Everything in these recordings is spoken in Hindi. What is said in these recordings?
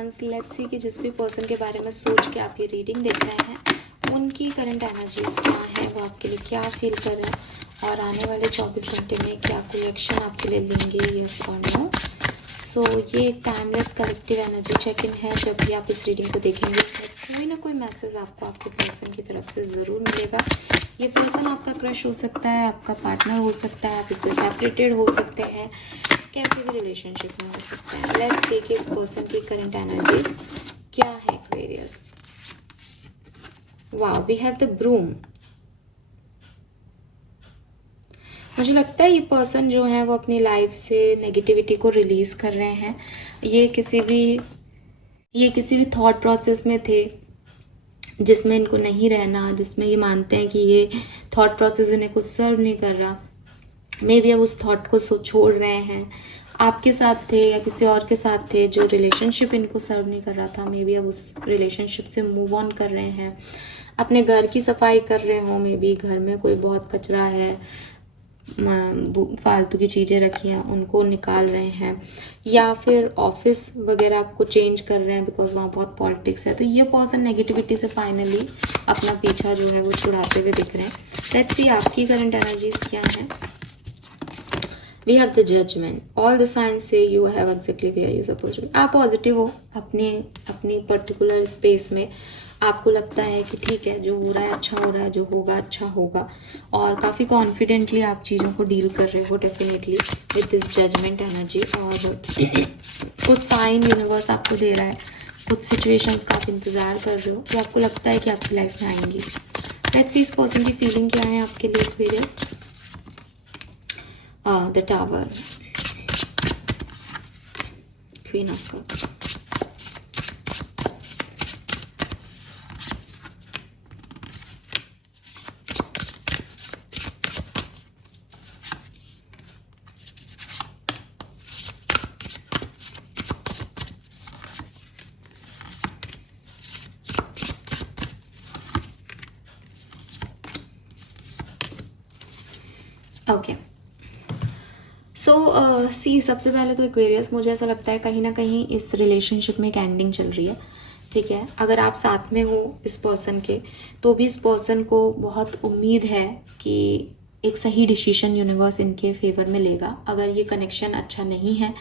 वंस लेट्स सी कि जिस भी पर्सन के बारे में सोच के आप ये रीडिंग देख रहे हैं उनकी करंट एनर्जीज क्या है, वो आपके लिए क्या फील कर रहे हैं और आने वाले 24 घंटे में क्या कोई एक्शन आपके लिए लेंगे, यस और नो। सो ये एक timeless collective energy check in है। जब भी आप इस रीडिंग को देखेंगे कोई ना कोई मैसेज आपको आपके पर्सन की तरफ से ज़रूर मिलेगा। ये पर्सन आपका क्रश हो सकता है, आपका पार्टनर हो सकता है, आप इससे सेपरेटेड हो सकते हैं, कैसे भी रिलेशनशिप में हो सकता है। लेट्स सी कि इस पर्सन की करंट एनर्जीज क्या है एक्वेरियस। वाह, वी हैव द ब्रूम। मुझे लगता है ये पर्सन जो है वो अपनी लाइफ से नेगेटिविटी को रिलीज कर रहे हैं। ये किसी भी थॉट प्रोसेस में थे जिसमें इनको नहीं रहना, जिसमें ये मानते हैं कि ये थॉट प्रोसेस इन्हें कुछ सर्व नहीं कर रहा। मे बी अब उस थॉट को छोड़ रहे हैं, आपके साथ थे या किसी और के साथ थे जो रिलेशनशिप इनको सर्व नहीं कर रहा था। मे बी अब उस रिलेशनशिप से मूव ऑन कर रहे हैं, अपने घर की सफाई कर रहे हो। मे बी घर में कोई बहुत कचरा है, फालतू की चीज़ें रखी हैं, उनको निकाल रहे हैं, या फिर ऑफिस वगैरह को चेंज कर रहे हैं बिकॉज वहाँ बहुत पॉलिटिक्स है। तो ये पर्सन नेगेटिविटी से फाइनली अपना पीछा जो है वो छुड़ाते हुए दिख रहे हैं। लेट्स सी आपकी करंट एनर्जीज क्या है। We have the judgment. All the signs say you have exactly where you're supposed to be. आप पॉजिटिव हो अपनी पर्टिकुलर स्पेस में। आपको लगता है कि ठीक है, जो हो रहा है अच्छा हो रहा है, जो होगा अच्छा होगा, और काफ़ी कॉन्फिडेंटली आप चीज़ों को डील कर रहे हो definitely with this judgement energy. और कुछ साइन यूनिवर्स आपको दे रहा है, कुछ सिचुएशंस का आप इंतज़ार कर रहे हो, जो आपको लगता है कि आपकी लाइफ में आएंगी। लेट्स सी इस पर्सन की फीलिंग क्या है आपके लिए Aquarius. The Tower, Queen of Cups, okay. So see, सबसे पहले तो एक्वेरियस मुझे ऐसा लगता है कहीं ना कहीं इस रिलेशनशिप में एक एंडिंग चल रही है, ठीक है। अगर आप साथ में हो इस पर्सन के तो भी इस पर्सन को बहुत उम्मीद है कि एक सही डिसीजन यूनिवर्स इनके फेवर में लेगा। अगर ये कनेक्शन अच्छा नहीं है,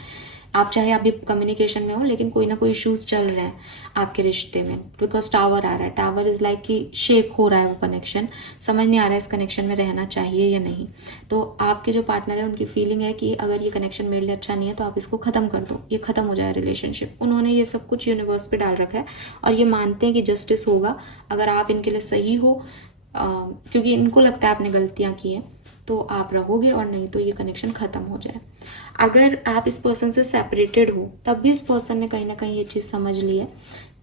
आप चाहे अभी कम्युनिकेशन में हो लेकिन कोई ना कोई इश्यूज चल रहे हैं आपके रिश्ते में, बिकॉज टावर आ रहा है। टावर इज लाइक कि शेक हो रहा है वो कनेक्शन, समझ नहीं आ रहा है इस कनेक्शन में रहना चाहिए या नहीं। तो आपके जो पार्टनर है उनकी फीलिंग है कि अगर ये कनेक्शन मेरे लिए अच्छा नहीं है तो आप इसको ख़त्म कर दो, ये ख़त्म हो जाए रिलेशनशिप। उन्होंने ये सब कुछ यूनिवर्स पे डाल रखा है और ये मानते हैं कि जस्टिस होगा अगर आप इनके लिए सही हो, क्योंकि इनको लगता है आपने गलतियाँ की हैं तो आप रहोगे, और नहीं तो ये कनेक्शन ख़त्म हो जाए। अगर आप इस पर्सन से सेपरेटेड हो तब भी इस पर्सन ने कहीं ना कहीं ये चीज़ समझ ली है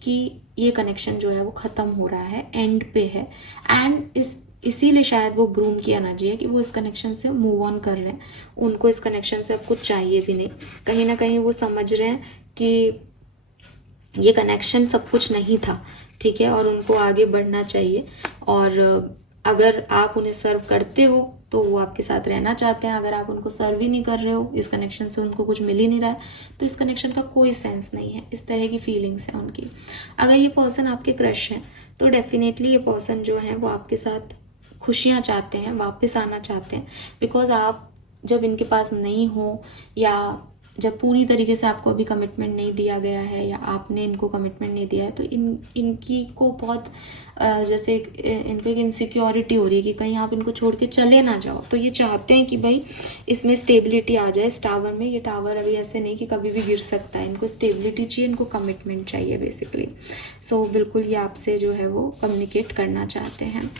कि ये कनेक्शन जो है वो ख़त्म हो रहा है, एंड पे है। एंड इसीलिए शायद वो ब्रूम की एनर्जी है कि वो इस कनेक्शन से मूव ऑन कर रहे हैं। उनको इस कनेक्शन से अब कुछ चाहिए भी नहीं। कहीं ना कहीं वो समझ रहे हैं कि ये कनेक्शन सब कुछ नहीं था, ठीक है, और उनको आगे बढ़ना चाहिए। और अगर आप उन्हें सर्व करते हो तो वो आपके साथ रहना चाहते हैं। अगर आप उनको सर्व ही नहीं कर रहे हो, इस कनेक्शन से उनको कुछ मिल ही नहीं रहा है, तो इस कनेक्शन का कोई सेंस नहीं है। इस तरह की फीलिंग्स हैं उनकी। अगर ये पर्सन आपके क्रश हैं तो डेफिनेटली ये पर्सन जो है वो आपके साथ खुशियाँ चाहते हैं, वापस आना चाहते हैं। बिकॉज आप जब इनके पास नहीं हो, या जब पूरी तरीके से आपको अभी कमिटमेंट नहीं दिया गया है, या आपने इनको कमिटमेंट नहीं दिया है, तो इनकी को बहुत जैसे इनको एक इनसिक्योरिटी हो रही है कि कहीं आप इनको छोड़ के चले ना जाओ। तो ये चाहते हैं कि भाई इसमें स्टेबिलिटी आ जाए। इस टावर में, ये टावर अभी ऐसे नहीं कि कभी भी गिर सकता है। इनको स्टेबिलिटी चाहिए, इनको कमिटमेंट चाहिए बेसिकली। सो बिल्कुल ये आपसे जो है वो कम्युनिकेट करना चाहते हैं।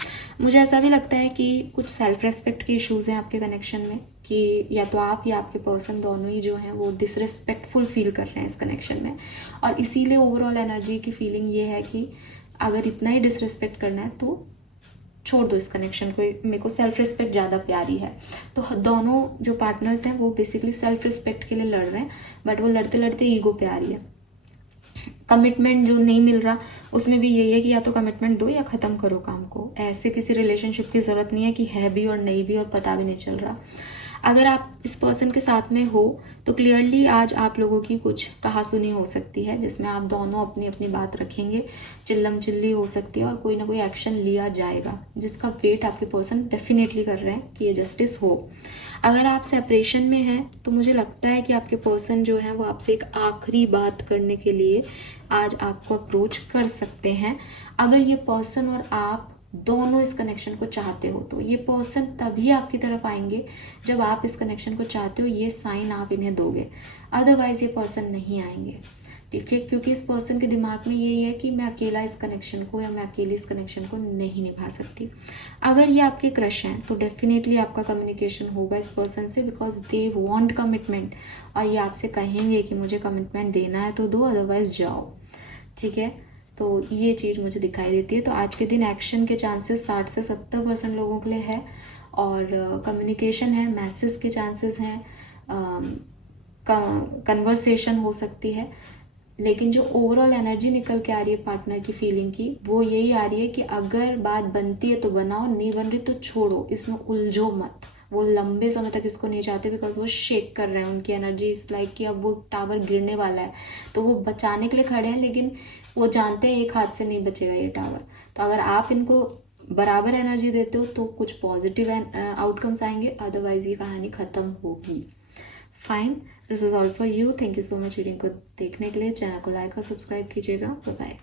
मुझे ऐसा भी लगता है कि कुछ सेल्फ रेस्पेक्ट के इश्यूज़ हैं आपके कनेक्शन में, कि या तो आप या आपके पर्सन दोनों ही जो हैं वो डिसरिस्पेक्टफुल फील कर रहे हैं इस कनेक्शन में। और इसीलिए ओवरऑल एनर्जी की फीलिंग ये है कि अगर इतना ही डिसरिस्पेक्ट करना है तो छोड़ दो इस कनेक्शन को, मेरे को सेल्फ रिस्पेक्ट ज़्यादा प्यारी है। तो दोनों जो पार्टनर्स हैं वो बेसिकली सेल्फ रिस्पेक्ट के लिए लड़ रहे हैं, बट वो लड़ते लड़ते ईगो प्यारी है। कमिटमेंट जो नहीं मिल रहा उसमें भी यही है कि या तो कमिटमेंट दो या ख़त्म करो काम को। ऐसे किसी रिलेशनशिप की ज़रूरत नहीं है कि है भी और नहीं भी और पता भी नहीं चल रहा। अगर आप इस पर्सन के साथ में हो तो क्लियरली आज आप लोगों की कुछ कहासुनी हो सकती है, जिसमें आप दोनों अपनी अपनी बात रखेंगे, चिल्लम चिल्ली हो सकती है और कोई ना कोई एक्शन लिया जाएगा जिसका वेट आपके पर्सन डेफिनेटली कर रहे हैं कि ये जस्टिस हो। अगर आप सेपरेशन में हैं तो मुझे लगता है कि आपके पर्सन जो है वो आपसे एक आखिरी बात करने के लिए आज आपको अप्रोच कर सकते हैं। अगर ये पर्सन और आप दोनों इस कनेक्शन को चाहते हो तो ये पर्सन तभी आपकी तरफ आएंगे जब आप इस कनेक्शन को चाहते हो, ये साइन आप इन्हें दोगे, अदरवाइज ये पर्सन नहीं आएंगे। ठीक है, क्योंकि इस पर्सन के दिमाग में यही है कि मैं अकेला इस कनेक्शन को या मैं अकेली इस कनेक्शन को नहीं निभा सकती। अगर ये आपके क्रश हैं तो डेफिनेटली आपका कम्युनिकेशन होगा इस पर्सन से, बिकॉज दे वांट कमिटमेंट, और ये आपसे कहेंगे कि मुझे कमिटमेंट देना है तो दो, अदरवाइज जाओ। ठीक है, तो ये चीज़ मुझे दिखाई देती है। तो आज के दिन एक्शन के चांसेस 60 से 70% लोगों के लिए है, और कम्युनिकेशन है, मैसेज के चांसेस हैं, कन्वर्सेशन हो सकती है। लेकिन जो ओवरऑल एनर्जी निकल के आ रही है पार्टनर की फीलिंग की, वो यही आ रही है कि अगर बात बनती है तो बनाओ, नहीं बन रही तो छोड़ो, इसमें उलझो मत। वो लंबे समय तक इसको नहीं चाहते बिकॉज वो शेक कर रहे हैं, उनकी एनर्जी इस लाइक कि अब वो टावर गिरने वाला है, तो वो बचाने के लिए खड़े हैं, लेकिन वो जानते हैं एक हाथ से नहीं बचेगा ये टावर। तो अगर आप इनको बराबर एनर्जी देते हो तो कुछ पॉजिटिव आउटकम्स आएंगे, अदरवाइज ये कहानी ख़त्म होगी। Fine, this is all for you. Thank you so much reading को देखने के लिए। चैनल को लाइक और सब्सक्राइब कीजिएगा। Bye bye.